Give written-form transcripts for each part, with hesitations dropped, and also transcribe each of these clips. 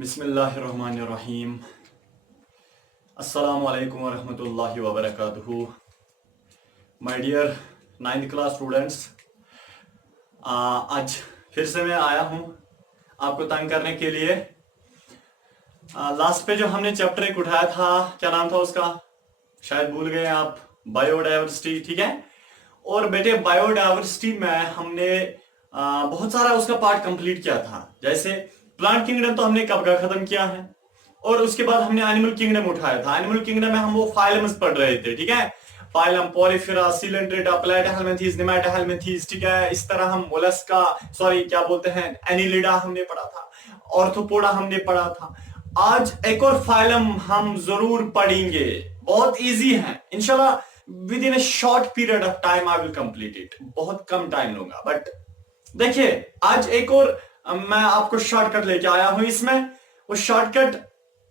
बिस्मिल्लाहिर्रहमानिर्रहीम। अस्सलामु अलैकुम वरहमतुल्लाहि वबरकातुहू। My dear 9th class students, आज फिर से मैं आया हूँ आपको तंग करने के लिए। लास्ट पे जो हमने चैप्टर एक उठाया था, क्या नाम था उसका, शायद भूल गए आप, बायोडाइवर्सिटी। ठीक है। और बेटे बायोडाइवर्सिटी में हमने बहुत सारा उसका पार्ट कंप्लीट किया था। जैसे प्लांट किंगडम तो हमने कब का खत्म किया है, और उसके बाद हमने एनिमल किंगडम उठाया था। एनिमल किंगडम में हम वो फाइलम्स पढ़ रहे थे। ठीक है, फाइलम, पॉलीफेरा, सिलेंड्रेटा, प्लेटाहेल्मिन्थीज, नेमाटाहेल्मिन्थीज। ठीक है, इस तरह हम मोलस्का, सॉरी क्या बोलते हैं, एनिलिडा हमने पढ़ा था, ऑर्थोपोडा हमने पढ़ा था। आज एक और फाइलम हम जरूर पढ़ेंगे, बहुत इजी है इंशाल्लाह। With in A short period of time I will complete it. बहुत कम टाइम लूंगा, बट देखिए आज एक और मैं आपको शॉर्टकट लेके आया हूं। इसमें वो शॉर्टकट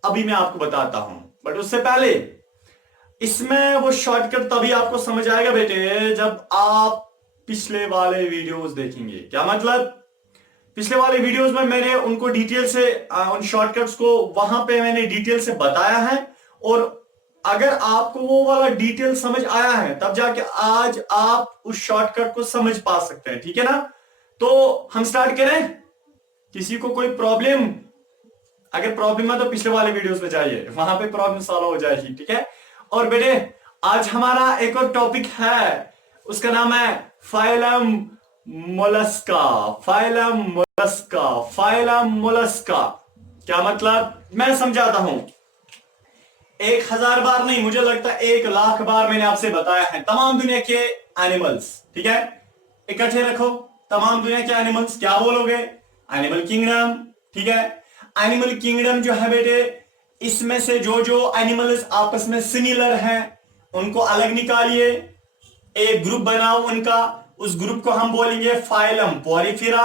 अभी मैं आपको बताता हूं, बट उससे पहले इसमें वो शॉर्टकट तभी आपको समझ आएगा बेटे जब आप पिछले वाले वीडियोस देखेंगे। क्या मतलब, पिछले वाले वीडियोस में मैंने उनको डिटेल से उन शॉर्टकट्स को वहां पे मैंने डिटेल से बताया है, और अगर आपको वो वाला डिटेल समझ आया है तब जाके आज आप उस शॉर्टकट को समझ पा सकते हैं। ठीक है ना, तो हम स्टार्ट करें। किसी को कोई प्रॉब्लम, अगर प्रॉब्लम है तो पिछले वाले वीडियोस में जाइए, वहां पे प्रॉब्लम सॉल्व हो जाएगी। ठीक है। और बेटे आज हमारा एक और टॉपिक है, उसका नाम है phylum Mollusca. Phylum Mollusca, phylum Mollusca क्या मतलब, मैं समझाता हूं। 1000 बार नहीं, मुझे लगता है 1,00,000 बार मैंने आपसे बताया है तमाम दुनिया के एनिमल्स। ठीक है, इकट्ठे रखो तमाम दुनिया के एनिमल्स। क्या बोलोगे? Animal kingdom. ठीक है, एनिमल किंगडम जो है बेटे, इसमें से जो जो एनिमल्स आपस में सिमिलर हैं उनको अलग निकालिए, एक ग्रुप बनाओ उनका, उस ग्रुप को हम बोलेंगे फाइलम पॉलीफेरा।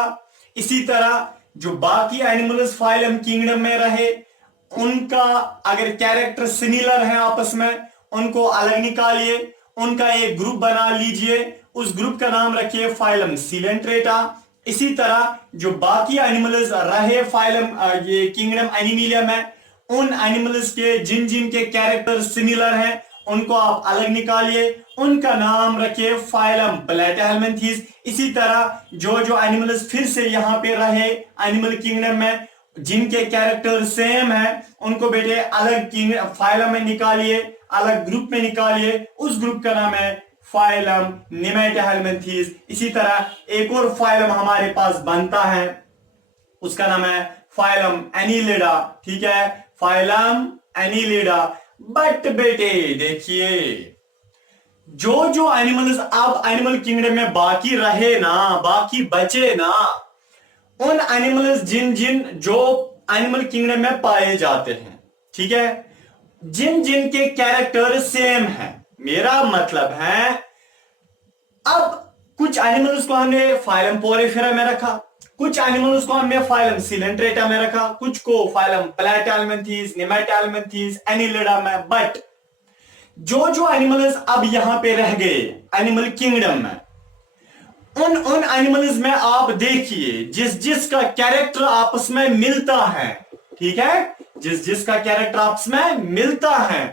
इसी तरह जो बाकी एनिमल्स फाइलम किंगडम में रहे उनका अगर कैरेक्टर सिमिलर है आपस में, उनको अलग निकालिए, उनका एक ग्रुप बना लीजिए, उस ग्रुप का नाम रखिए फाइलम सिलेंट्रेटा। इसी तरह जो बाकी एनिमल्स रहे फाइलम ये किंगडम एनिमिलिया में, उन एनिमल्स के जिन जिन के कैरेक्टर सिमिलर हैं उनको आप अलग निकालिए, उनका नाम रखिए फाइलम प्लेटाहेल्मिन्थीज। इसी तरह जो जो एनिमल्स फिर से यहां पे रहे एनिमल किंगडम में, जिनके कैरेक्टर सेम है, उनको बेटे अलग फाइलम में निकालिए, अलग ग्रुप में निकालिए, उस ग्रुप का नाम है फाइलम नेमाटाहेल्मिन्थीज। इसी तरह एक और फाइलम हमारे पास बनता है, उसका नाम है फाइलम एनिलिडा। ठीक है, फाइलम एनिलिडा। बट बेटे देखिए, जो जो एनिमल्स अब एनिमल किंगडम में बाकी रहे ना, बाकी बचे ना, उन एनिमल्स जिन जिन जो एनिमल किंगडम में पाए जाते हैं, ठीक है, जिन जिन के कैरेक्टर सेम है, मेरा मतलब है अब कुछ एनिमल्स को हमने फाइलम पॉलीफेरा में रखा, कुछ एनिमल्स को हमने फाइलम सिलेंट्रेटा में रखा, कुछ को फाइलम प्लेटाहेल्मिन्थीज, नेमाटाहेल्मिन्थीज, एनिलिडा में। बट जो जो एनिमल्स अब यहां पे रह गए एनिमल किंगडम में, उन एनिमल्स में आप देखिए जिस जिस का कैरेक्टर आपस में मिलता है, ठीक है, जिस जिस का कैरेक्टर आपस में मिलता है,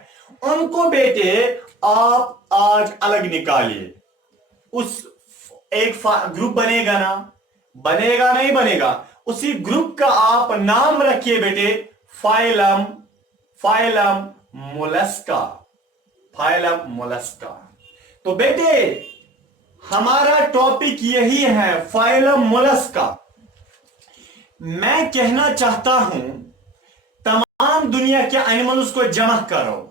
उनको बेटे आप आज अलग निकालिए। उस एक ग्रुप बनेगा ना, बनेगा नहीं बनेगा, उसी ग्रुप का आप नाम रखिए बेटे phylum, phylum Mollusca, phylum Mollusca. तो बेटे हमारा टॉपिक यही है फाइलम मोलस्का। मैं कहना चाहता हूं तमाम दुनिया के एनिमल्स को जमा करो,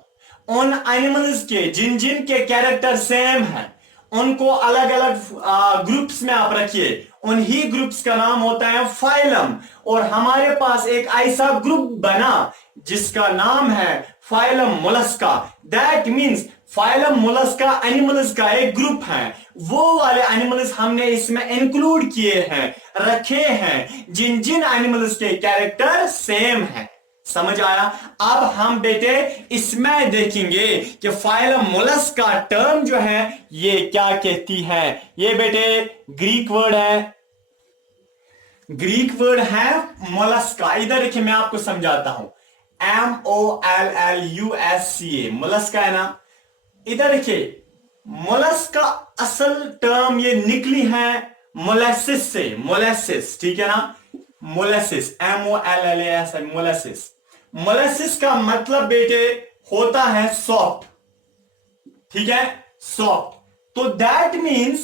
उन एनिमल्स के जिन जिन के कैरेक्टर सेम हैं उनको अलग अलग ग्रुप्स में आप रखिए, उन्हीं ग्रुप्स का नाम होता है फाइलम। और हमारे पास एक ऐसा ग्रुप बना जिसका नाम है phylum Mollusca. That means phylum Mollusca animals का एक ग्रुप है, वो वाले एनिमल्स हमने इसमें इंक्लूड किए हैं, रखे हैं, जिन जिन एनिमल्स के कैरेक्टर सेम है। समझ आया? अब हम बेटे इसमें देखेंगे कि फाइलम मोलस्का टर्म जो है ये क्या कहती है। ये बेटे ग्रीक वर्ड है, ग्रीक वर्ड है मोलस्का। इधर देखिए मैं आपको समझाता हूं, MOLLUSCA मोलस्का है ना। इधर देखिए मोलस्का असल टर्म ये निकली है मोलेसिस से, मोलेसिस, ठीक है ना, मोलेसिस, MOLLAS मोलेसिस। मोलेसिस का मतलब बेटे होता है सॉफ्ट, ठीक है, सॉफ्ट। तो that means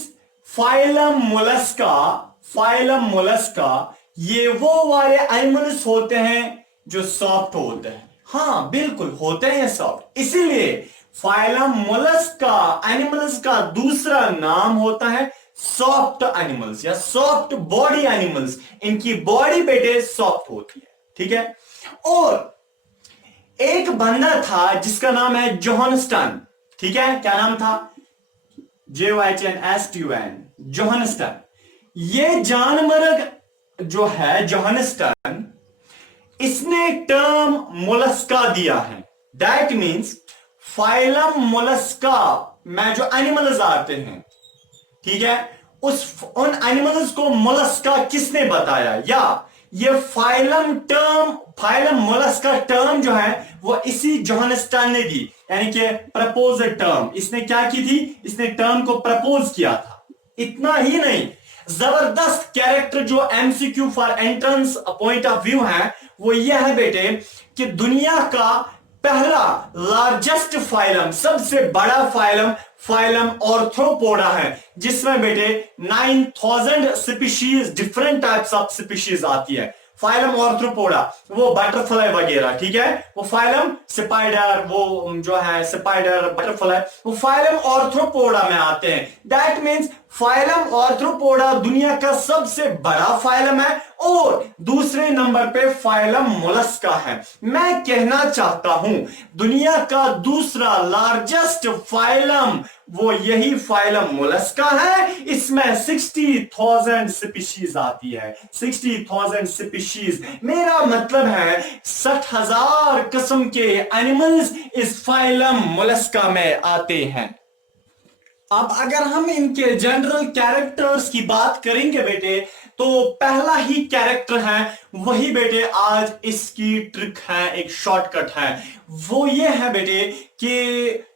phylum Mollusca, phylum Mollusca ये वो वाले एनिमल्स होते हैं जो सॉफ्ट होते हैं। हाँ बिल्कुल होते हैं सॉफ्ट, इसीलिए फाइलम मोलस्का एनिमल्स का दूसरा नाम होता है सॉफ्ट एनिमल्स या सॉफ्ट बॉडी एनिमल्स। इनकी बॉडी बेटे सॉफ्ट होती है, ठीक है। और एक बंदा था जिसका नाम है जोहानस्टन, ठीक है, क्या नाम था, JOHNSTON, जोहानस्टन। ये जानवर जो है जोहानस्टन, इसने टर्म मोलस्का दिया है। दैट मीन्स फाइलम मोलस्का में जो एनिमल्स आते हैं, ठीक है, उन एनिमल्स को मोलस्का किसने बताया, या ये phylum term, phylum Mollusca term जो है वो इसी जोहानस्टन ने दी, यानी कि प्रपोज टर्म। इसने क्या की थी, इसने टर्म को प्रपोज किया था। इतना ही नहीं, जबरदस्त कैरेक्टर जो MCQ for entrance point of view है वो यह है बेटे कि दुनिया का पहला लार्जेस्ट फाइलम, सबसे बड़ा फाइलम, फाइलम ऑर्थ्रोपोडा है, जिसमें बेटे 9000 species, different types of species आती है। फाइलम ऑर्थ्रोपोडा वो बटरफ्लाई वगैरह, ठीक है, वो फाइलम स्पाइडर, वो जो है स्पाइडर, बटरफ्लाई, वो फाइलम ऑर्थ्रोपोडा में आते हैं। दैट मीन्स फाइलम ऑर्थ्रोपोडा दुनिया का सबसे बड़ा फाइलम है और दूसरे नंबर पे फाइलम मोलस्का है। मैं कहना चाहता हूं दुनिया का दूसरा लार्जेस्ट फाइलम वो यही फाइलम मोलस्का है। इसमें 60,000 स्पीशीज आती है, 60,000 स्पीशीज, मेरा मतलब है 60,000 किस्म के एनिमल्स इस फाइलम मोलस्का में आते हैं। अब अगर हम इनके जनरल कैरेक्टर्स की बात करेंगे बेटे, तो पहला ही कैरेक्टर है वही बेटे आज इसकी ट्रिक है, एक शॉर्टकट है, वो ये है बेटे कि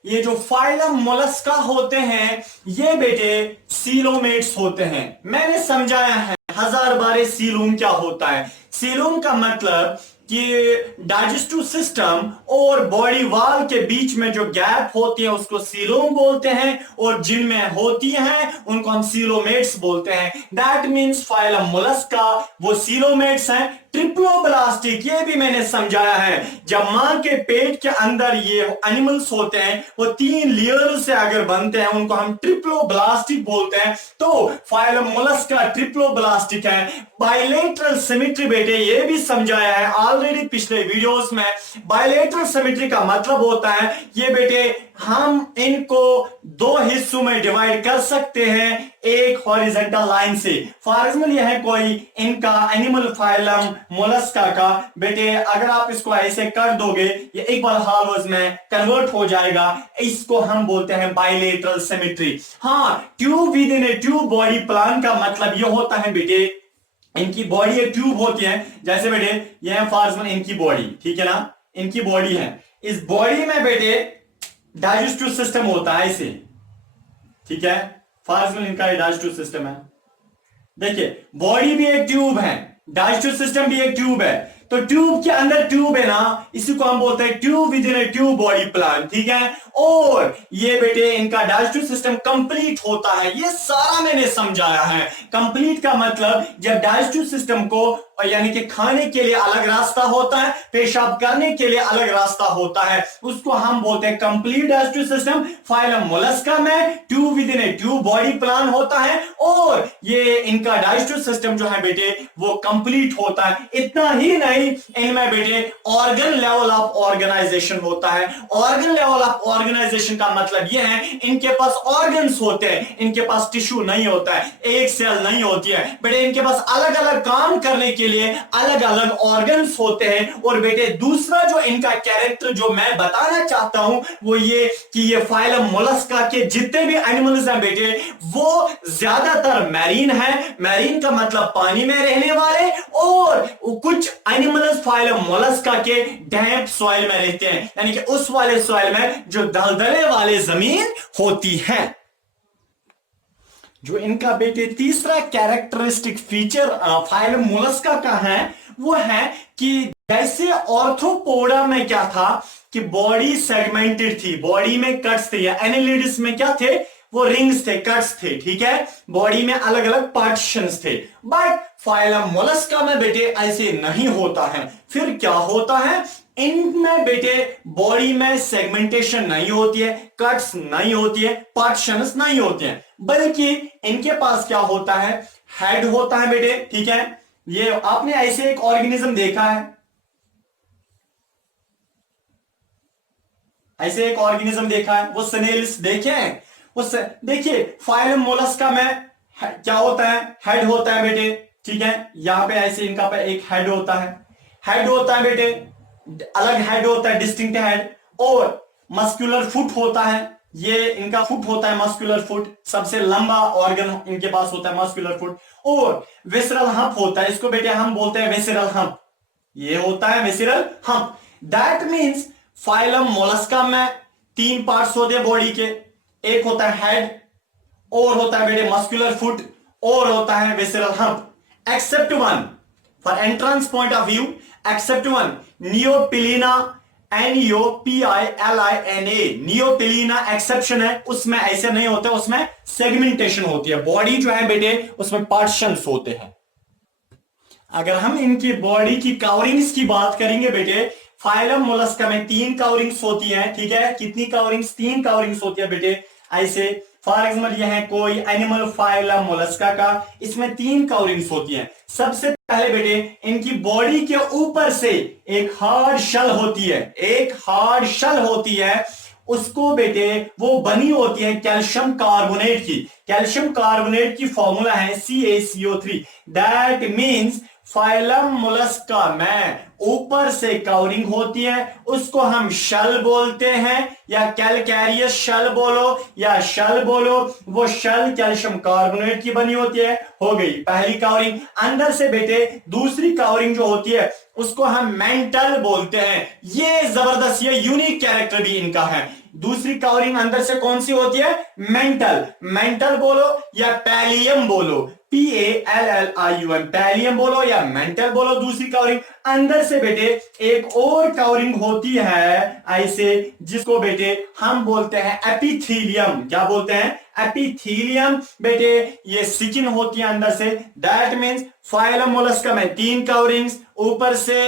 ये जो फाइलम मोलस्का होते हैं ये बेटे सीलोमेट्स होते हैं। मैंने समझाया है 1000 बार सीलोम क्या होता है। सीलोम का मतलब कि डाइजेस्टिव सिस्टम और बॉडी वॉल के बीच में जो गैप होती है उसको सीलोम बोलते हैं, और जिनमें होती हैं उनको हम सीलोमेट्स बोलते हैं। दैट मीन्स फाइलम मोलस्का वो सीलोमेट्स हैं। ट्रिप्लोब्लास्टिक ये भी मैंने समझाया है, जब मां के पेट के अंदर ये एनिमल्स होते हैं वो 3 लेयर से अगर बनते हैं उनको हम ट्रिप्लोब्लास्टिक बोलते हैं। तो फाइलम मोलस्का ट्रिप्लोब्लास्टिक है। बायलेटरल सिमेट्री बेटे ये भी समझाया है ऑलरेडी पिछले वीडियोस में। बायलेटरल सिमेट्री का मतलब होता है ये बेटे हम इनको 2 हिस्सों में डिवाइड कर सकते हैं एक हॉरिजॉन्टल लाइन से। फॉर एग्जाम्पल यह है कोई इनका एनिमल फाइलम मोलस्का का, बेटे अगर आप इसको ऐसे कर दोगे ये इक्वल हालोज में कन्वर्ट हो जाएगा, इसको हम बोलते हैं बायलेटरल सिमेट्री। हाँ, tube within a tube body plan का मतलब ये होता है बेटे इनकी बॉडी एक ट्यूब होती है, जैसे बेटे यह फॉर एग्जाम्पल इनकी बॉडी, ठीक है ना, इनकी बॉडी है, इस बॉडी में बेटे डाइजेस्टिव सिस्टम होता है इसे, ठीक है, फॉर एग्जाम्पल इनका डाइजेस्टिव सिस्टम है। देखिए बॉडी भी एक ट्यूब है, डाइजेस्टिव सिस्टम भी एक ट्यूब है, तो ट्यूब के अंदर ट्यूब है ना, इसी को हम बोलते हैं tube within a tube body plan, ठीक है। और ये बेटे इनका डाइजेस्टिव सिस्टम कंप्लीट होता है, ये सारा मैंने समझाया है। कंप्लीट का मतलब जब डाइजेस्टिव सिस्टम को यानी कि खाने के लिए अलग रास्ता होता है, पेशाब करने के लिए अलग रास्ता होता है, उसको हम बोलते हैं complete digestive system. Phylum mollusca में tube within a tube body plan होता है और ये इनका डाइजेस्टिव सिस्टम जो है बेटे वो कंप्लीट होता है। इतना ही नहीं ही इनमें बेटे ऑर्गन लेवल ऑफ ऑर्गेनाइजेशन होता है। ऑर्गन लेवल ऑफ ऑर्गेनाइजेशन का मतलब यह है इनके पास ऑर्गन्स होते हैं, इनके पास टिश्यू नहीं होता है, एक सेल नहीं होती है बेटे, इनके पास अलग अलग काम करने के लिए अलग अलग ऑर्गन्स होते हैं। और बेटे दूसरा जो इनका कैरेक्टर जो मैं बताना चाहता हूं वो ये कि ये फाइलम मोलस्का के जितने भी एनिमल्स हैं बेटे वो ज्यादातर मैरीन है। मैरीन का मतलब पानी में रहने वाले, और कुछ एनिमल्स फाइलम मोलस्का के डैम्प सॉइल में रहते हैं, यानी कि उस वाले सॉइल में जो दलदले वाले जमीन होती है। जो इनका बेटे तीसरा कैरेक्टरिस्टिक फीचर फाइलम मोलस्का का है वो है कि जैसे ऑर्थ्रोपोडा में क्या था कि बॉडी सेगमेंटेड थी, बॉडी में कट्स थे, या एनालिड्स में क्या थे वो रिंग्स थे, कट्स थे, ठीक है, बॉडी में अलग अलग पार्टीशंस थे। बट फाइलम मोलस्का में बेटे ऐसे नहीं होता है। फिर क्या होता है, इनमें बेटे बॉडी में सेगमेंटेशन नहीं होती है, कट्स नहीं होती है, पार्टीशंस नहीं होते हैं, बल्कि इनके पास क्या होता है, हेड होता है बेटे, ठीक है। ये आपने ऐसे एक ऑर्गेनिज्म देखा है, ऐसे एक ऑर्गेनिज्म देखा है, वो स्नेल्स देखे हैं, उस देखिए फाइलम मोलस्का में क्या होता है, हेड होता है बेटे, ठीक है। यहां पे ऐसे इनका पे एक हेड होता है, हेड होता है बेटे, अलग हेड होता है, डिस्टिंक्ट हेड, और मस्कुलर फुट होता है, ये इनका फुट होता है, मस्कुलर फुट, सबसे लंबा ऑर्गन इनके पास होता है मस्कुलर फुट, और विसरल हंप होता है, इसको बेटे हम बोलते हैं विसरल हंप, ये होता है visceral hump. That means phylum mollusca में 3 पार्ट्स होते हैं बॉडी के, एक होता है हेड, और होता है बेटे मस्कुलर फुट, और होता है visceral hump, except one for entrance point of view, except one neopilina, NEOPILINA, neopilina exception है, उसमें ऐसे नहीं होते, उसमें सेगमेंटेशन होती है, बॉडी जो है बेटे उसमें पार्टीशंस होते हैं। अगर हम इनकी बॉडी की कवरिंग्स की बात करेंगे बेटे, फाइलम मोलस्का में 3 कवरिंग्स होती हैं, ठीक है, कितनी कवरिंग्स, 3 कवरिंग्स होती है बेटे। ऐसे फॉर एग्जाम्पल यह है कोई एनिमल फाइलम मोलस्का का, इसमें 3 कवरिंग्स होती हैं। सबसे पहले बेटे इनकी बॉडी के ऊपर से एक हार्ड शेल होती है, एक हार्ड शेल होती है, उसको बेटे वो बनी होती है कैल्शियम कार्बोनेट की, कैल्शियम कार्बोनेट की फॉर्मूला है CaCO3। That means phylum mollusca में ऊपर से कवरिंग होती है, उसको हम शेल बोलते हैं, या कैलकैरियस शेल बोलो या शेल बोलो, वो शेल कैल्शियम कार्बोनेट की बनी होती है। हो गई पहली कवरिंग। अंदर से बेटे दूसरी कवरिंग जो होती है उसको हम मेंटल बोलते हैं। ये जबरदस्त, ये यूनिक कैरेक्टर भी इनका है। दूसरी कवरिंग अंदर से कौन सी होती है, मेंटल, मेंटल बोलो या पैलियम बोलो, PALLIUM, पैलियम बोलो या मेंटल बोलो। दूसरी कवरिंग अंदर से बेटे एक और कवरिंग होती है ऐसे, जिसको बेटे हम बोलते हैं एपिथीलियम। क्या बोलते हैं, एपिथीलियम। बेटे ये स्किन होती है अंदर से। दैट मीन्स फाइलम मोलस्का में 3 कवरिंग्स, ऊपर से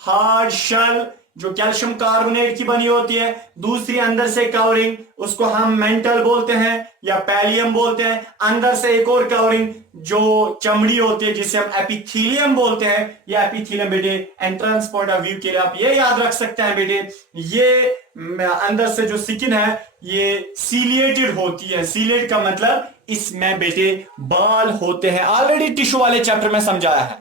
हार्ड शेल जो कैल्शियम कार्बोनेट की बनी होती है, दूसरी अंदर से कवरिंग उसको हम मेंटल बोलते हैं या पैलियम बोलते हैं, अंदर से एक और कवरिंग जो चमड़ी होती है जिसे हम एपिथीलियम बोलते हैं। या एपिथीलियम बेटे एंट्रेंस पॉइंट ऑफ व्यू के लिए आप ये याद रख सकते हैं बेटे, ये अंदर से जो स्किन है ये सीलिएटेड होती है। सीलिएट का मतलब इसमें बेटे बाल होते हैं, ऑलरेडी टिश्यू वाले चैप्टर में समझाया है।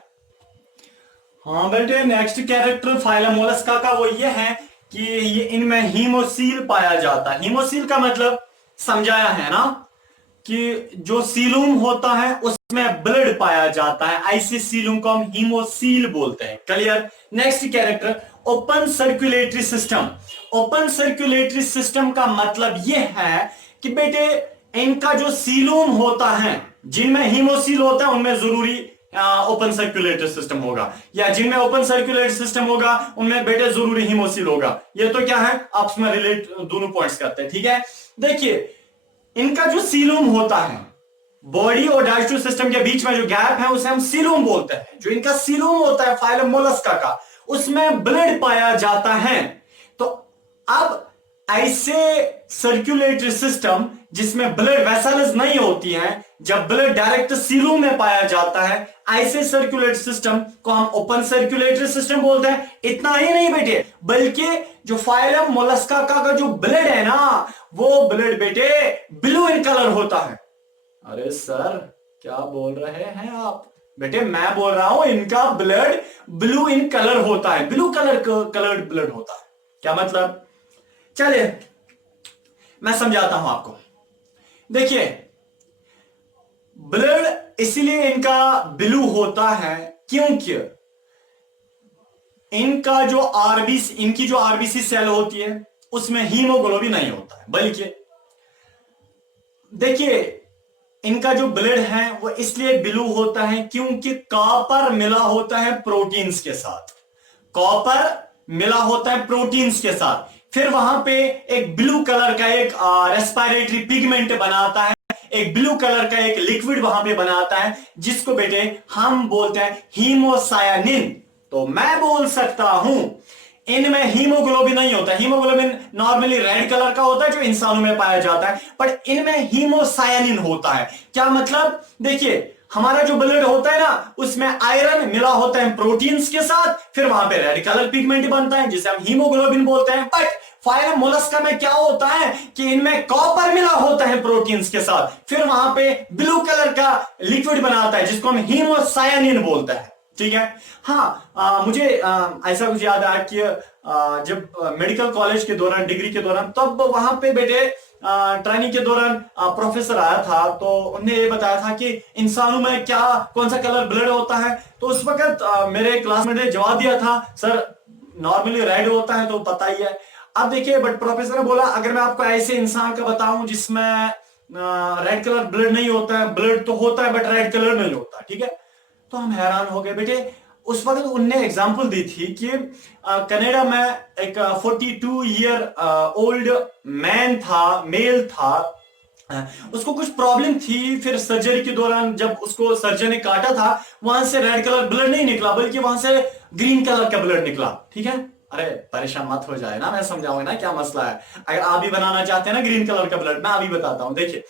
हाँ बेटे नेक्स्ट कैरेक्टर फाइलम मोलस्का का वो ये है कि ये इनमें हीमोसील पाया जाता है। हीमोसील का मतलब समझाया है ना, कि जो सीलूम होता है उसमें ब्लड पाया जाता है, ऐसे सीलूम को हम हीमोसील बोलते हैं। Clear. Next character open circulatory system. Open circulatory system का मतलब यह है कि बेटे इनका जो सीलूम होता है, जिनमें हीमोसील होता है उनमें जरूरी ओपन सर्कुलेटरी सिस्टम होगा, या जिनमें ओपन सर्कुलेटरी सिस्टम होगा उनमें बेटे जरूरी हीमोसील होगा। ये तो क्या है आपस में रिलेट दोनों पॉइंट्स करते हैं, ठीक है। देखिए इनका जो सीलूम होता है, बॉडी और डाइजेस्टिव सिस्टम के बीच में जो गैप है उसे हम सीलूम बोलते हैं। जो इनका सीलूम होता है फाइलम मोलस्का का, उसमें ब्लड पाया जाता है। तो अब ऐसे सर्कुलेटरी सिस्टम जिसमें ब्लड वेसल्स नहीं होती हैं, जब ब्लड डायरेक्ट सीलों में पाया जाता है, ऐसे सर्कुलेटरी सिस्टम को हम ओपन सर्कुलेटरी सिस्टम बोलते हैं। इतना ही नहीं बेटे, बल्कि जो फाइलम मोलस्का का जो ब्लड है ना, वो ब्लड बेटे ब्लू इन कलर होता है। अरे सर क्या बोल रहे हैं आप? बेटे मैं बोल रहा हूं इनका ब्लड ब्लू इन कलर होता है, ब्लू कलर्ड ब्लड होता है। क्या मतलब? चलिए मैं समझाता हूं आपको। देखिए ब्लड इसलिए इनका ब्लू होता है क्योंकि इनकी जो आरबीसी सेल होती है उसमें हीमोग्लोबिन नहीं होता है, बल्कि देखिए इनका जो ब्लड है वो इसलिए ब्लू होता है क्योंकि कॉपर मिला होता है प्रोटीन्स के साथ। कॉपर मिला होता है प्रोटीन्स के साथ, फिर वहां पे एक ब्लू कलर का एक रेस्पिरेटरी पिगमेंट बनाता है, एक ब्लू कलर का एक लिक्विड वहां पे बनाता है, जिसको बेटे हम बोलते हैं हीमोसायानिन। तो मैं बोल सकता हूं इनमें हीमोग्लोबिन नहीं होता। हीमोग्लोबिन नॉर्मली रेड कलर का होता है जो इंसानों में पाया जाता है, बट इनमें हीमोसायानिन होता है। क्या मतलब? देखिए हमारा जो ब्लड होता है ना, उसमें आयरन मिला होता है प्रोटीन्स के साथ, फिर वहां पे रेड कलर पिगमेंट बनता है जिसे हम हीमोग्लोबिन बोलते हैं। बट फाइलम मोलस्का में क्या होता है कि इनमें कॉपर मिला होता है प्रोटीन्स के साथ, फिर वहां पे ब्लू कलर का लिक्विड बनाता है जिसको हम हीमोसायानिन बोलते हैं। ठीक है। हाँ, मुझे ऐसा कुछ याद आया कि जब मेडिकल कॉलेज के दौरान, डिग्री के दौरान, तब वहां पे बेटे ट्रेनिंग के दौरान प्रोफेसर आया था, तो उन्होंने ये बताया था कि इंसानों में कौन सा कलर ब्लड होता है। तो उस वक्त मेरे क्लासमेट ने जवाब दिया था, सर नॉर्मली रेड होता है, तो पता ही है। अब देखिए, बट प्रोफेसर ने बोला अगर मैं आपको ऐसे इंसान का बताऊं जिसमें रेड कलर ब्लड नहीं होता है, ब्लड तो होता है बट रेड कलर नहीं होता, ठीक है, तो हम हैरान हो गए। बेटे उस वक्त उनने एग्जांपल दी थी कि कनाडा में एक 42 ईयर ओल्ड मैन था, मेल था, उसको कुछ प्रॉब्लम थी। फिर सर्जरी के दौरान जब उसको सर्जन ने काटा था, वहां से रेड कलर ब्लड नहीं निकला, बल्कि वहां से ग्रीन कलर का ब्लड निकला। ठीक है, अरे परेशान मत हो जाए ना, मैं समझाऊंगा ना क्या मसला है। अगर आप भी बनाना चाहते हैं ना ग्रीन कलर का ब्लड, मैं अभी बताता हूं। देखिए,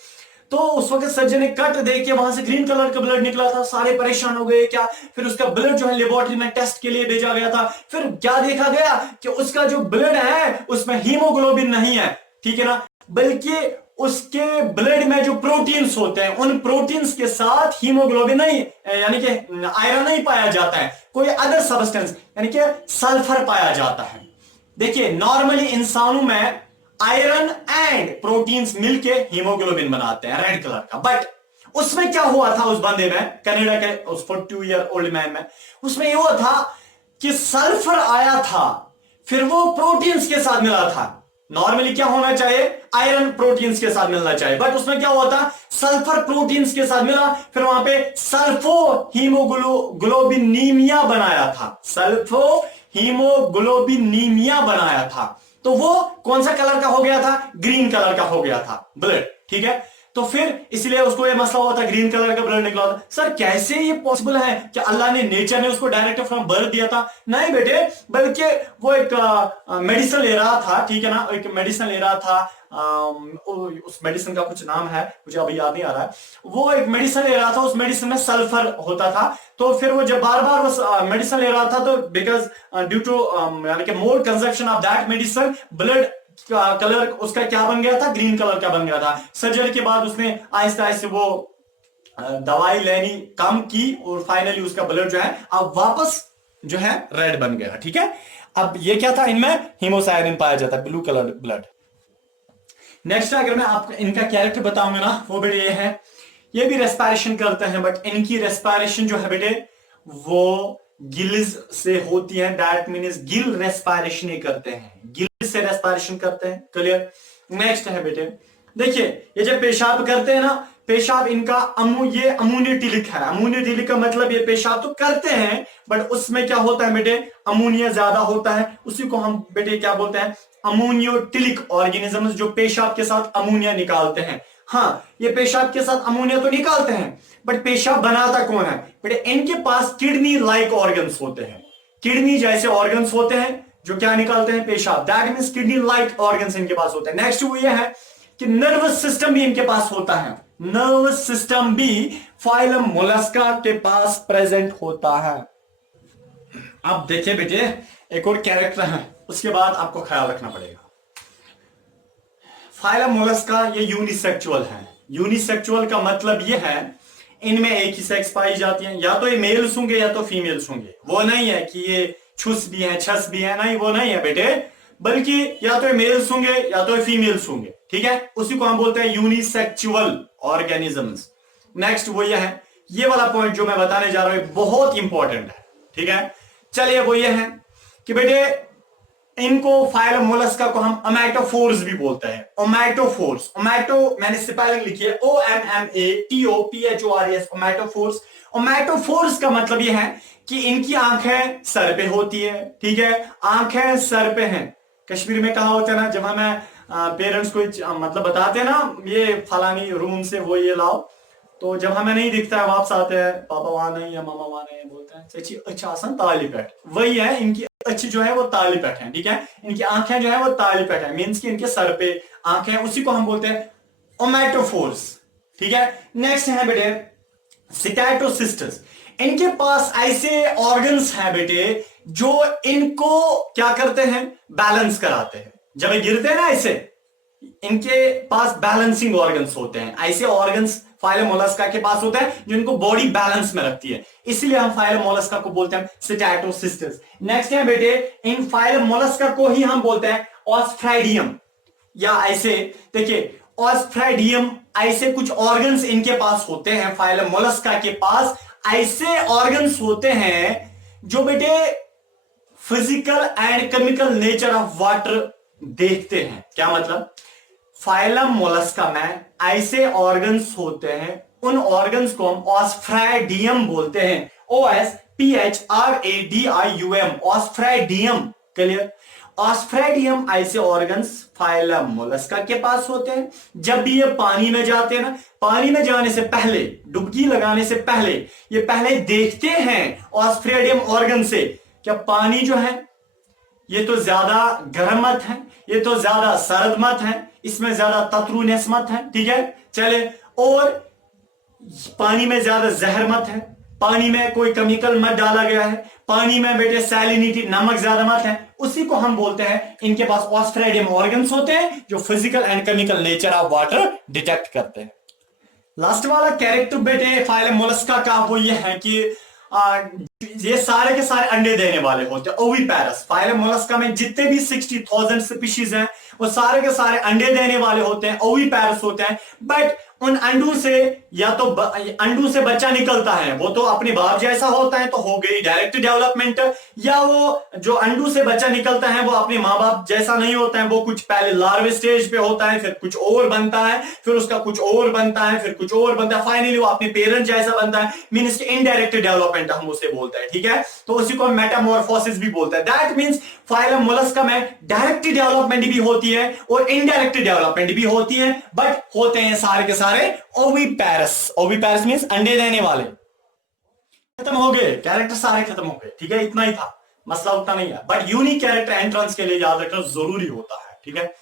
तो उस वक्त सर्जन ने कट देख के वहां से ग्रीन कलर का ब्लड निकला था, सारे परेशान हो गए। क्या? फिर उसका ब्लड जो है लेबोरेटरी में टेस्ट के लिए भेजा गया था। फिर क्या देखा गया कि उसका जो ब्लड है उसमें हीमोग्लोबिन नहीं है, ठीक है ना, बल्कि उसके ब्लड में जो प्रोटीन्स होते हैं, उन प्रोटीन्स के साथ हीमोग्लोबिन नहीं, यानी कि आयरन नहीं पाया जाता है, कोई अदर सब्सटेंस यानी कि सल्फर पाया जाता है। देखिए नॉर्मली इंसानों में आयरन एंड प्रोटीन्स मिलके हीमोग्लोबिन बनाते हैं रेड कलर का, बट उसमें क्या हुआ था उस बंदे में, कनाडा के उस 42 ईयर ओल्ड मैन में, उसमें ये हुआ था कि सल्फर आया था, फिर वो प्रोटीन्स के साथ मिला था। नॉर्मली क्या होना चाहिए? आयरन प्रोटीन्स के साथ मिलना चाहिए, बट उसमें क्या हुआ था? सल्फर प्रोटीन्स के साथ मिला, फिर वहां पे सल्फो हीमोग्लोबिनीमिया बनाया था, सल्फो हीमोग्लोबिनीमिया बनाया था। तो वो कौन सा कलर का हो गया था? ग्रीन कलर का हो गया था ब्लड, ठीक है। तो फिर इसलिए उसको ये मसला हुआ था, ग्रीन कलर का ब्लड निकला था। सर कैसे ये पॉसिबल है कि अल्लाह ने, नेचर ने उसको डायरेक्ट फ्रॉम बर्थ दिया था? नहीं बेटे, बल्कि वो एक मेडिसिन ले रहा था, ठीक है ना, एक मेडिसिन ले रहा था, उस मेडिसिन का कुछ नाम है मुझे अभी याद नहीं आ रहा है। वो एक मेडिसिन ले रहा था, उस मेडिसिन में सल्फर होता था। तो फिर वो जब बार बार वो मेडिसिन ले रहा था, तो बिकॉज ड्यू टू यानी कि more consumption of that medicine, blood colour उसका क्या बन गया था? ग्रीन कलर का बन गया था। सर्जरी के बाद उसने आहिस्ता आहिस्ता वो दवाई लेनी कम की और फाइनली उसका ब्लड जो है अब वापस जो है रेड बन गया, ठीक है। अब ये क्या था? इनमें हीमोसायनिन पाया जाता है, ब्लू कलर ब्लड। नेक्स्ट अगर मैं आपको इनका कैरेक्टर बताऊंगा ना, वो बेटे ये है, ये भी रेस्पिरेशन करते हैं, बट इनकी रेस्पिरेशन जो है बेटे वो गिल्स से होती है। दैट मीन्स गिल रेस्पिरेशन ही करते हैं, गिल से रेस्पिरेशन करते हैं। क्लियर? नेक्स्ट है बेटे, देखिए ये जब पेशाब करते हैं ना, पेशाब इनका ये अमोनियोटिलिक है। अमोनियोटिलिक का मतलब ये पेशाब तो करते हैं, बट उसमें क्या होता है बेटे? अमोनिया ज्यादा होता है। उसी को हम बेटे क्या बोलते हैं? अमोनियोटिलिक ऑर्गेनिजम्स, जो पेशाब के साथ अमोनिया निकालते हैं। हाँ, ये पेशाब के साथ अमोनिया तो निकालते हैं, बट पेशाब बनाता कौन है बेटे? इनके पास किडनी लाइक ऑर्गन्स होते हैं, किडनी जैसे ऑर्गन्स होते हैं, जो क्या निकालते हैं, पेशाब। That means kidney like organs इनके पास होते हैं। नेक्स्ट वो ये है कि नर्वस सिस्टम भी इनके पास होता है। नर्वस सिस्टम भी फाइलम मोलस्का के पास प्रेजेंट होता है। अब देखिए बेटे, एक और कैरेक्टर है, उसके बाद आपको ख्याल रखना पड़ेगा। फाइलम मोलस्का ये यूनिसेक्सुअल है। यूनिसेक्सुअल का मतलब ये है इनमें एक ही सेक्स पाई जाती है, या तो ये मेल्स होंगे या तो फीमेल्स होंगे। वो नहीं है कि ये छुस भी है छस भी है, नहीं, वो नहीं है बेटे, बल्कि या तो ये मेल्स होंगे या तो ये फीमेल्स होंगे, ठीक है। उसी को हम बोलते हैं यूनिसेक्सुअल ऑर्गेनिजम्स। नेक्स्ट वो ये है, ये वाला पॉइंट जो मैं बताने जा रहा हूं बहुत इंपॉर्टेंट है, ठीक है। चलिए वो ये है कि बेटे इनको फाइलम मोलस्का को हम ओमैटोफोर्स भी बोलते हैं। ओमैटोफोर्स, ओमैटो मैंने स्पेलिंग लिखी है OMMATOPHORES, ओमैटोफोर्स। ओमैटोफोर्स का मतलब यह है कि इनकी आंखें सर पे होती है, ठीक है, आंखें सर पे हैं। कश्मीर में कहा होता है ना, जब हमें पेरेंट्स को मतलब बताते हैं ना, ये फलानी रूम से वो ये लाओ, तो जब हमें नहीं दिखता है वापस आते हैं, पापा वहां नहीं है, मामा वहां नहीं है, बोलते हैं चाची अच्छा आसान ताली पैट। वही है, इनकी अच्छी जो है वो ताली पैट है, ठीक है। इनकी आंखें जो है वो ताली पैट है, मीन्स कि इनके सर पे आंखें, उसी को हम बोलते हैं ओमैटोफोर्स, ठीक है। नेक्स्ट है बेटे स्टैटोसिस्टस। इनके पास ऐसे ऑर्गन्स हैं बेटे जो इनको क्या करते हैं, बैलेंस कराते हैं। जब ये गिरते हैं ना ऐसे, इनके पास बैलेंसिंग ऑर्गन्स होते हैं। ऐसे ऑर्गन्स फाइलम मोलस्का के पास होते हैं जो इनको बॉडी बैलेंस में रखती है, इसलिए हम फाइलम मोलस्का को बोलते हैं स्टैटोसिस्टस। नेक्स्ट है बेटे, इन फाइलम मोलस्का को ही हम बोलते हैं ऑस्ट्राइडियम, या ऐसे देखिए ऑस्ट्राइडियम। ऐसे कुछ ऑर्गन्स इनके पास होते हैं, फाइलम मोलस्का के पास ऐसे ऑर्गन्स होते हैं जो बेटे physical and chemical nature of water देखते हैं। क्या मतलब, फाइलम मोलस्का में ऐसे ऑर्गन्स होते हैं, उन ऑर्गन्स को हम ऑस्ट्राइडियम बोलते हैं। OSPHRADIUM, ऑस्ट्राइडियम। क्लियर। ऑस्ट्राइडियम ऐसे ऑर्गन्स फाइलम मोलस्का के पास होते हैं। जब भी ये पानी में जाते हैं ना, पानी में जाने से पहले, डुबकी लगाने से पहले, ये पहले देखते हैं ऑस्ट्राइडियम ऑर्गन से, क्या पानी जो है ये तो ज्यादा गर्म मत है, ये तो ज्यादा सर्द मत है, इसमें ज्यादा तत्रुनेस मत है, ठीक है। चले, और पानी में ज्यादा जहर मत है, पानी में कोई केमिकल मत डाला गया है, पानी में बेटे सैलिनिटी नमक ज्यादा मत है, उसी को हम बोलते हैं इनके पास ऑस्ट्राइडियम ऑर्गन्स होते हैं जो physical and chemical nature of water detect करते हैं। लास्ट वाला कैरेक्टर बेटे फाइलम मोलस्का का वो ये है कि ये सारे के सारे अंडे देने वाले होते हैं, ओविपेरस। फाइलम मोलस्का में जितने भी 60,000 स्पीशीज हैं वो सारे के सारे अंडे देने वाले होते हैं, ओविपेरस होते हैं। बट उन अंडों से या तो अंडों से बच्चा निकलता है, वो तो अपने बाप जैसा होता है तो हो गई डायरेक्ट डेवलपमेंट, या वो जो अंडों से बच्चा निकलता है वो अपने माँ बाप जैसा नहीं होता है, वो कुछ पहले लार्वे स्टेज पे होता है, फिर कुछ और बनता है, फिर उसका कुछ और बनता है, फिर कुछ और बनता है, फाइनली वो अपने पेरेंट जैसा बनता है, मीन्स इनडायरेक्ट डेवलपमेंट हम उसे बोलते हैं, ठीक है। तो उसी को मेटामॉर्फोसिस भी बोलते हैं। दैट मीन्स फाइलम मोलस्का में डायरेक्ट डेवलपमेंट भी होती है और इनडायरेक्ट डेवलपमेंट भी होती है, बट होते हैं सारे के सारे ओविपेरस। ओविपेरस मींस अंडे देने वाले। खत्म हो गए कैरेक्टर, सारे खत्म हो गए, ठीक है। इतना ही था, मसला उतना नहीं है, बट यूनिक कैरेक्टर एंट्रेंस के लिए याद रखना जरूरी होता है, ठीक है।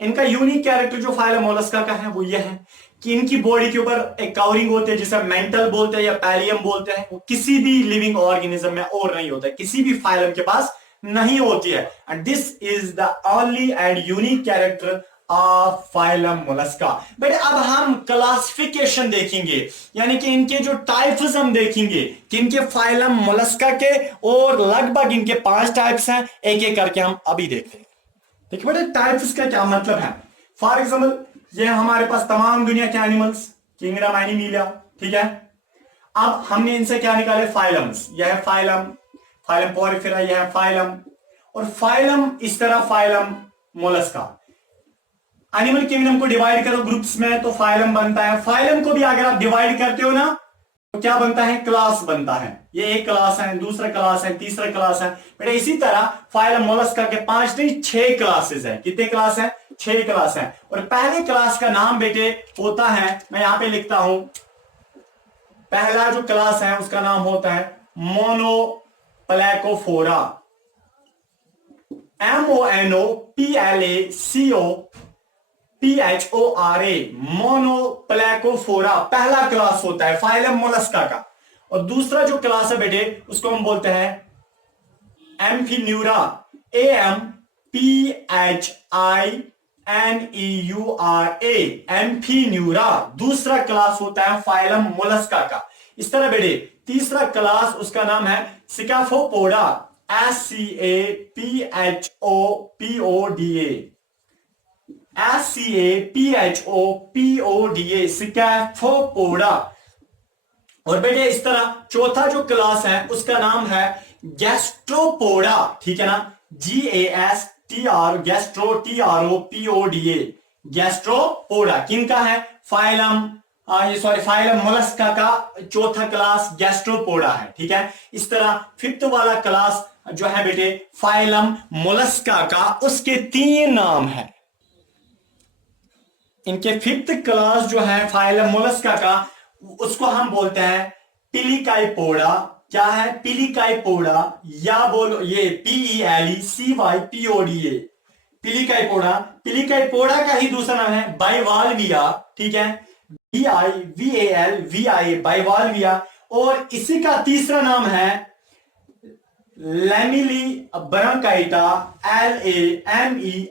इनका यूनिक कैरेक्टर जो फाइलम मोलस्का का है वो ये है कि इनकी बॉडी के ऊपर एक कवरिंग होती है जिसे मेंटल बोलते हैं या पैलियम बोलते हैं। वो किसी भी लिविंग ऑर्गेनिज्म में और नहीं होता है, किसी भी फाइलम के पास नहीं होती है। And this is the only and unique character of phylum Mollusca. But अब हम क्लासिफिकेशन देखेंगे, यानी कि इनके जो टाइप्स हम देखेंगे कि इनके फाइलम मोलस्का के, और लगभग इनके 5 टाइप्स हैं, एक एक करके हम अभी देखते हैं। देखिए बेटे टाइप्स का क्या मतलब है। फॉर एग्जाम्पल ये हमारे पास तमाम दुनिया के एनिमल्स, किंगडम एनिमलिया, ठीक है। अब हमने इनसे क्या निकाले, फाइलम्स। यह है फाइलम, फाइलम पोरिफेरा, यह है फाइलम, और फाइलम इस तरह फाइलम मोलस्का। एनिमल किंगडम को डिवाइड करो ग्रुप्स में तो फाइलम बनता है। फाइलम को भी अगर आप डिवाइड करते हो ना तो क्या बनता है, क्लास बनता है। ये एक क्लास है, दूसरा क्लास है, तीसरा क्लास है। बेटा इसी तरह फाइलम मोलस्का के 5 नहीं 6 क्लासेस हैं। कितने क्लास हैं, 6 क्लास हैं। और पहले क्लास का नाम बेटे होता है, मैं यहां पे लिखता हूं, पहला जो क्लास है उसका नाम होता है मोनोप्लेकोफोरा। MONOPLACOPHORA मोनोप्लैकोफोरा पहला क्लास होता है फाइलम मोलस्का का। और दूसरा जो क्लास है बेटे उसको हम बोलते हैं एम्फीन्यूरा, AMPHINEURA, एम्फीन्यूरा दूसरा क्लास होता है फाइलम मोलस्का का। इस तरह बेटे तीसरा क्लास उसका नाम है स्कैफोपोडा, SCAPHOPODA, स्कैफोपोडा। और बेटे इस तरह चौथा जो क्लास है उसका नाम है गैस्ट्रोपोडा, ठीक है ना, GASTRO गैस्ट्रोपोडा। किनका है? फाइलम फाइलम मोलस्का का चौथा क्लास गैस्ट्रोपोडा है, ठीक है। इस तरह फिफ्थ वाला क्लास जो है बेटे फाइलम मोलस्का का, उसके 3 नाम है। इनके फिफ्थ क्लास जो है फाइलम मोलस्का का उसको हम बोलते हैं पिलिकाइपोडा। क्या है? पिलिकाइपोडा, या बोलो ये PELECYPODA, पिलिकाइपोडा। पिलिकाइपोडा का ही दूसरा नाम है बाइवाल्विया, ठीक है, BIVALVIA, बाइवाल्विया। और इसी का तीसरा नाम है लैमिली ब्रांकाइटा, LAMELLIBRANCHIATA,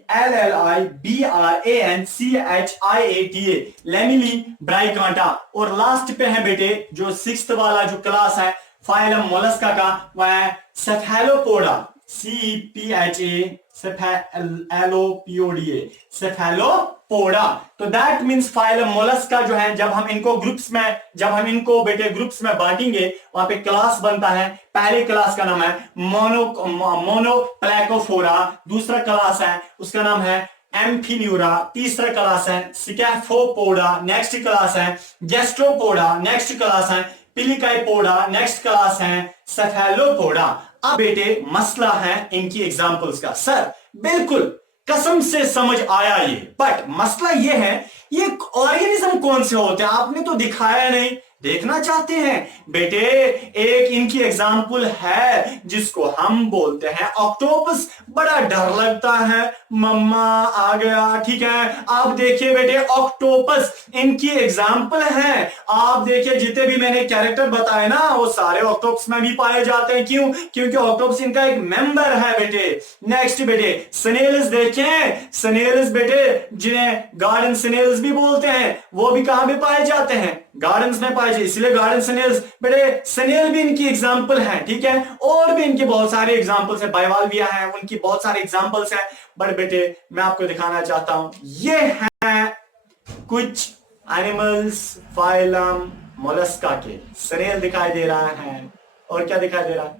लैमिली ब्रांकाइटा। और लास्ट पे है बेटे जो सिक्स्थ वाला जो क्लास है फाइलम मोलस्का का, वह है सेफेलोपोडा, CEPHA सेफेलोपोडा, सेफेलोपोडा। तो दैट मींस फाइलम मोलस्का जो है जब हम इनको बेटे ग्रुप्स में बांटेंगे वहां पे क्लास बनता है। पहले क्लास का नाम है मोनोप्लैकोफोरा, दूसरा क्लास है उसका नाम है एम्फीन्यूरा, तीसरा क्लास है स्कैफोपोडा, नेक्स्ट क्लास है गैस्ट्रोपोडा, नेक्स्ट क्लास है पिलिकाइपोडा, नेक्स्ट क्लास है सेफेलोपोडा। अब बेटे मसला है इनकी एग्जांपल्स का। सर बिल्कुल कसम से समझ आया ये, बट मसला ये है ये ऑर्गेनिज्म कौन से होते हैं आपने तो दिखाया नहीं, देखना चाहते हैं बेटे। एक इनकी एग्जाम्पल है जिसको हम बोलते हैं ऑक्टोपस। बड़ा डर लगता है, मम्मा आ गया, ठीक है। आप देखिए बेटे ऑक्टोपस इनकी एग्जाम्पल है। आप देखिए जितने भी मैंने कैरेक्टर बताए ना वो सारे ऑक्टोपस में भी पाए जाते हैं। क्यों? क्योंकि ऑक्टोपस इनका एक मेंबर है बेटे। नेक्स्ट बेटे स्नेल्स देखें, स्नेल्स बेटे जिन्हें गार्डन स्नेल्स भी बोलते हैं, वो भी कहां पे पाए जाते हैं? गार्डन्स में पाए जाते, इसलिए गार्डन स्नेल्स बेटे, स्नेल भी इनकी एग्जांपल है, ठीक है। और भी इनके बहुत सारे एग्जांपल्स है, बाइवाल्विया है, उनकी बहुत सारे एग्जांपल्स है। बट बेटे मैं आपको दिखाना चाहता हूं ये है कुछ एनिमल्स फाइलम मोलस्का के। स्नेल दिखाई दे रहा है और क्या दिखाई दे रहा है?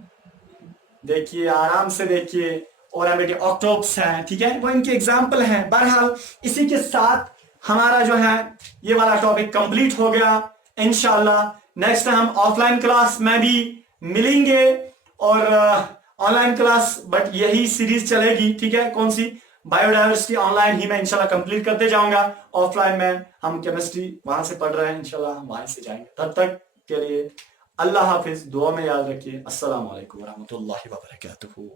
देखिए आराम से देखिए। और बेटे ऑक्टोपस है, ठीक है, वो इनके एग्जाम्पल है। बहरहाल इसी के साथ हमारा जो है ये वाला टॉपिक कंप्लीट हो गया। इंशाल्लाह नेक्स्ट हम ऑफलाइन क्लास में भी मिलेंगे और ऑनलाइन क्लास, बट यही सीरीज चलेगी, ठीक है। कौन सी? बायोडायवर्सिटी ऑनलाइन ही मैं इंशाल्लाह कंप्लीट करते जाऊंगा। ऑफलाइन में हम केमिस्ट्री वहां से पढ़ रहे हैं, इंशाल्लाह हम वहां से जाएंगे। तब तक के लिए अल्लाह हाफिज, दुआ में याद रखिए। अस्सलाम वालेकुम रहमतुल्लाहि व बरकातुहू।